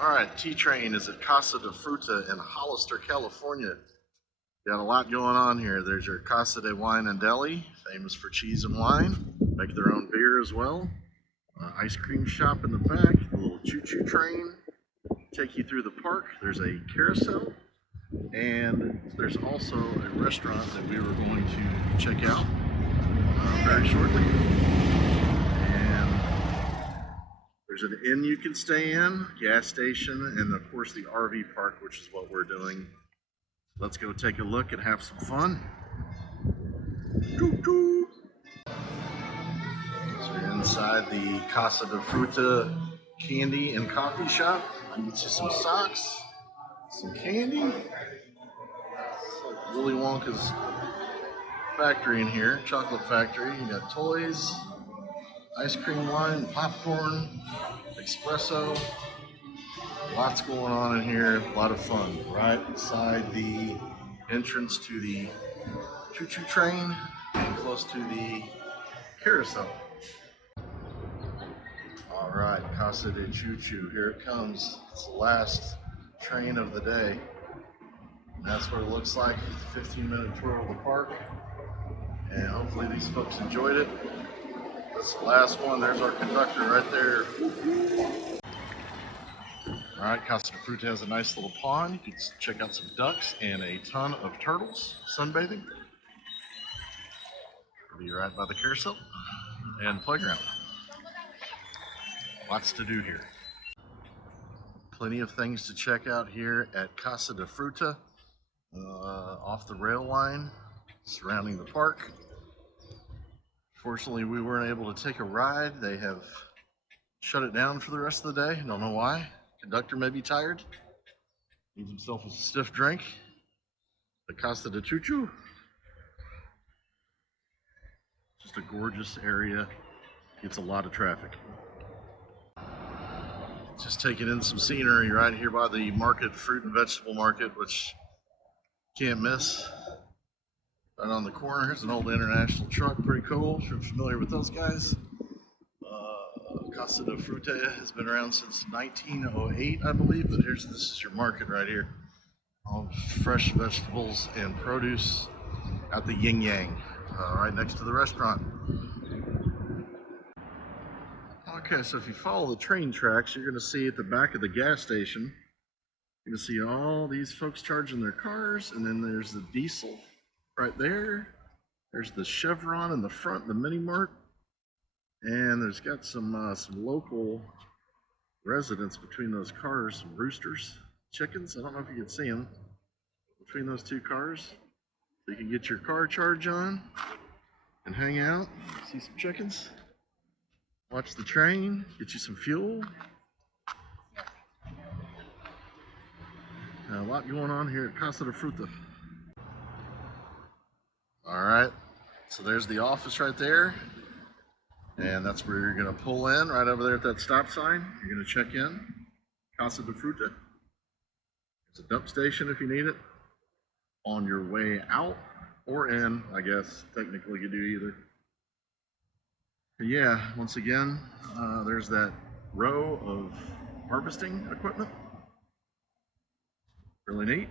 All right, T-Train is at Casa De Fruta in Hollister, California. Got a lot going on here. There's your Casa de Wine and Deli, famous for cheese and wine. Make their own beer as well. Ice cream shop in the back, a little choo-choo train. Take you through the park. There's a carousel. And there's also a restaurant that we were going to check out very shortly. And there's an inn you can stay in, gas station, and of course the RV park, which is what we're doing. Let's go take a look and have some fun. Choo-choo. So we're inside the Casa de Fruta candy and coffee shop. I can get you some socks, some candy. It's like Willy Wonka's factory in here, chocolate factory. You got toys, ice cream line, popcorn, espresso. Lots going on in here, a lot of fun. Right beside the entrance to the choo-choo train and close to the carousel. All right, Casa de Choo-Choo, here it comes. It's the last train of the day. And that's what it looks like, 15-minute tour of the park. And hopefully these folks enjoyed it. That's the last one. There's our conductor right there. All right, Casa de Fruta has a nice little pond. You can check out some ducks and a ton of turtles sunbathing. We'll be right by the carousel and playground. Lots to do here. Plenty of things to check out here at Casa de Fruta, off the rail line surrounding the park. Fortunately, we weren't able to take a ride. They have shut it down for the rest of the day. Don't know why. Conductor may be tired. Needs himself a stiff drink. The Casa de Choo-Choo. Just a gorgeous area. Gets a lot of traffic. Just taking in some scenery right here by the market, fruit and vegetable market, which can't miss. Right on the corner, here's an old international truck, pretty cool, if you're familiar with those guys. Casa de Fruta has been around since 1908, I believe, but this is your market right here. All fresh vegetables and produce at the yin yang, right next to the restaurant. Okay, so if you follow the train tracks, you're gonna see at the back of the gas station, you're gonna see all these folks charging their cars, and then there's the diesel right there. There's the Chevron in the front, the mini mart. And there's got some local residents between those cars, some roosters, chickens. I don't know if you can see them between those two cars. So you can get your car charge on and hang out, see some chickens, watch the train, get you some fuel. A lot going on here at Casa de Fruta. All right, so there's the office right there. And that's where you're gonna pull in, right over there at that stop sign. You're gonna check in, Casa de Fruta. It's a dump station if you need it. On your way out or in, I guess, technically you do either. But yeah, once again, there's that row of harvesting equipment. Really neat.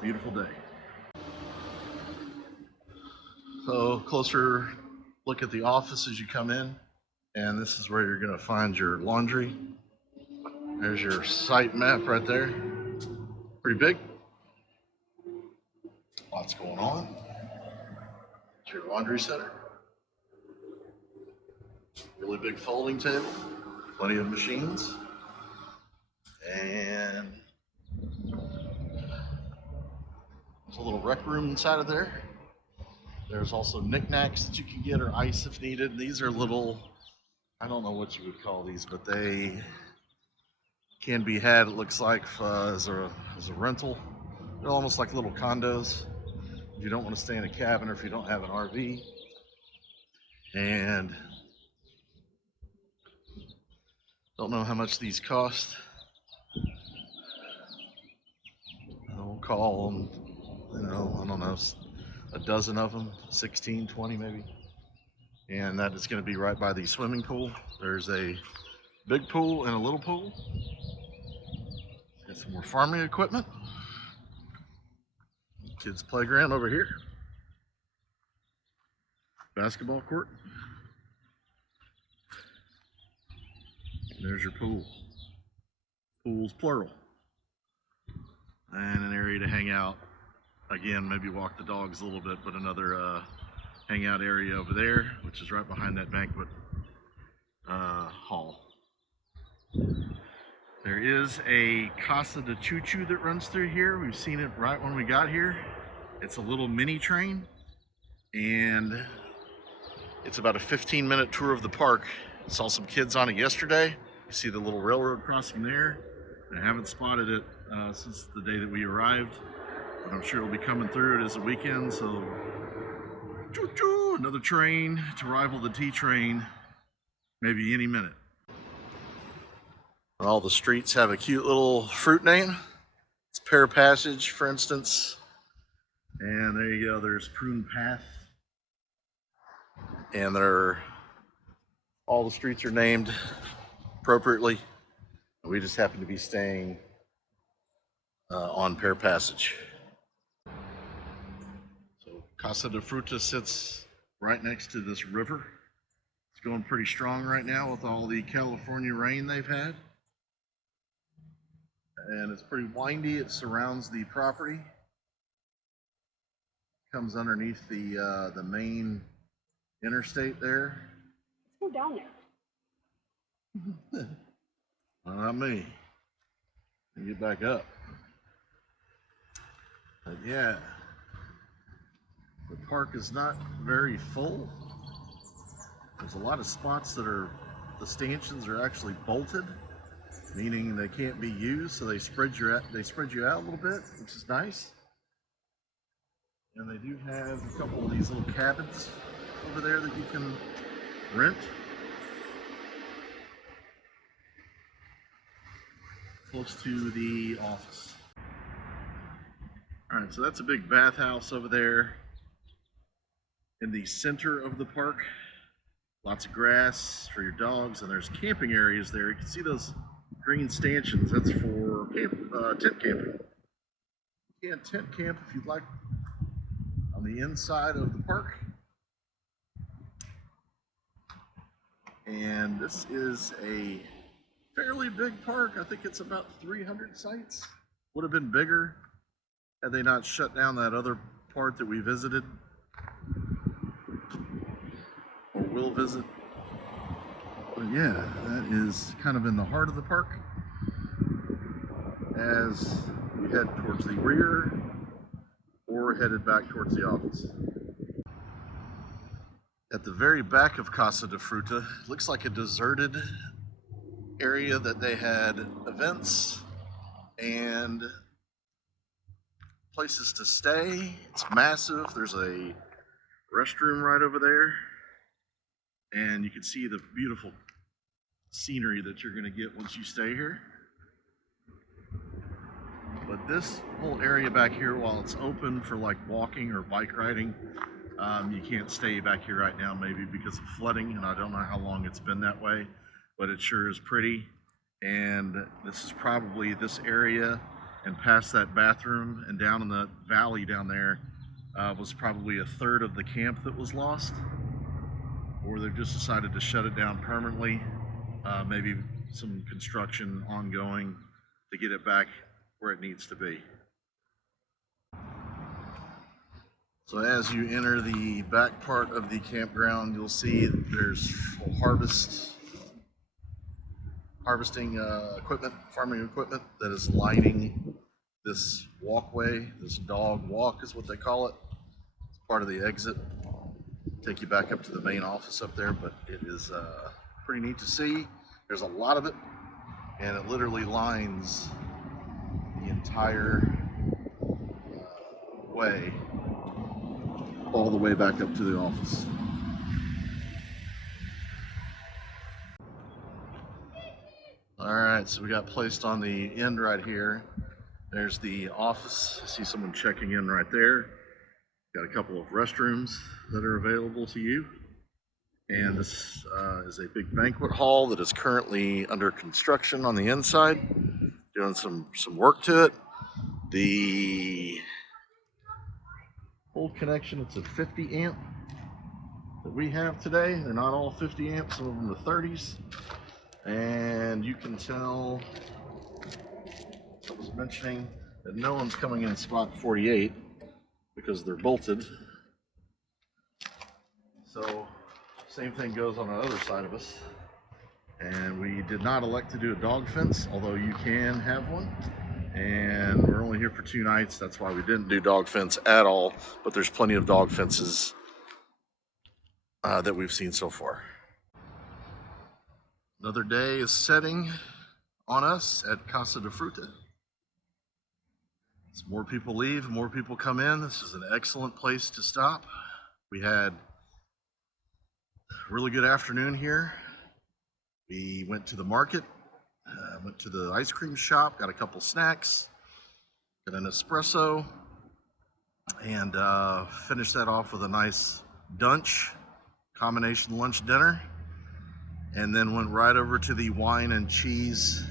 Beautiful day. So closer look at the office as you come in, and this is where you're gonna find your laundry. There's your site map right there. Pretty big. Lots going on. It's your laundry center. Really big folding table. Plenty of machines. And there's a little rec room inside of there. There's also knickknacks that you can get, or ice if needed. These are little, I don't know what you would call these, but they can be had, it looks like, as a rental. They're almost like little condos if you don't want to stay in a cabin or if you don't have an RV. And don't know how much these cost. I'll call them, I don't know, a dozen of them, 16, 20 maybe. and that is going to be right by the swimming pool. There's a big pool and a little pool. Got some more farming equipment. Kids playground over here. Basketball court. There's your pool. Pools plural. And an area to hang out. Again, maybe walk the dogs a little bit, but another hangout area over there, which is right behind that banquet hall. There is a Casa de Choo that runs through here. We've seen it right when we got here. It's a little mini train, and it's about a 15-minute tour of the park. Saw some kids on it yesterday. You see the little railroad crossing there. I haven't spotted it since the day that we arrived, but I'm sure it'll be coming through. It is a weekend, so choo-choo, another train to rival the T train, maybe any minute. All the streets have a cute little fruit name. It's Pear Passage, for instance. And there you go, there's Prune Path. And all the streets are named appropriately. We just happen to be staying on Pear Passage. So Casa de Fruta sits right next to this river. It's going pretty strong right now with all the California rain they've had. And it's pretty windy. It surrounds the property. Comes underneath the main interstate there. Let's go down there. Well, not me. Get back up. But yeah, the park is not very full. There's a lot of spots that the stanchions are actually bolted, meaning they can't be used, so they spread you out a little bit, which is nice. And they do have a couple of these little cabins over there that you can rent. Close to the office. All right, so that's a big bathhouse over there in the center of the park. Lots of grass for your dogs, and there's camping areas there. You can see those green stanchions. That's for tent camping. You can tent camp if you'd like on the inside of the park. And this is a fairly big park. I think it's about 300 sites. Would have been bigger had they not shut down that other part that we visited or will visit. But yeah, that is kind of in the heart of the park as we head towards the rear or headed back towards the office. At the very back of Casa de Fruta, it looks like a deserted area that they had events and places to stay. It's massive. There's a restroom right over there, and you can see the beautiful scenery that you're going to get once you stay here. But this whole area back here, while it's open for like walking or bike riding, you can't stay back here right now, maybe because of flooding, and I don't know how long it's been that way, but it sure is pretty. And this is probably this area and past that bathroom and down in the valley down there was probably a third of the camp that was lost, or they've just decided to shut it down permanently. Maybe some construction ongoing to get it back where it needs to be. So as you enter the back part of the campground, you'll see there's harvesting equipment, farming equipment that is lining this walkway. This dog walk is what they call it. It's part of the exit. Take you back up to the main office up there, but it is pretty neat to see. There's a lot of it, and it literally lines the entire way, all the way back up to the office. All right, so we got placed on the end right here. There's the office. I see someone checking in right there. Got a couple of restrooms that are available to you. And this is a big banquet hall that is currently under construction on the inside, doing some work to it. The old connection, it's a 50 amp that we have today. They're not all 50 amps, some of them are 30s. And you can tell, I was mentioning that no one's coming in spot 48 because they're bolted. So same thing goes on the other side of us. And we did not elect to do a dog fence, although you can have one. And we're only here for 2 nights. That's why we didn't do dog fence at all. But there's plenty of dog fences that we've seen so far. Another day is setting on us at Casa De Fruta. As more people leave, more people come in. This is an excellent place to stop. We had a really good afternoon here. We went to the market, went to the ice cream shop, got a couple snacks, got an espresso, and finished that off with a nice dunch, combination lunch dinner, and then went right over to the wine and cheese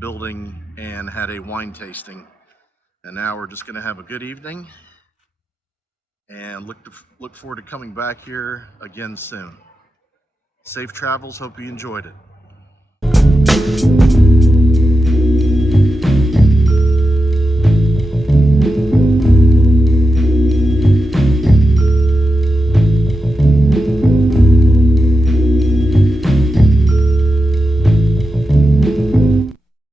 building and had a wine tasting. And now we're just going to have a good evening and look forward to coming back here again soon. Safe travels. Hope you enjoyed it.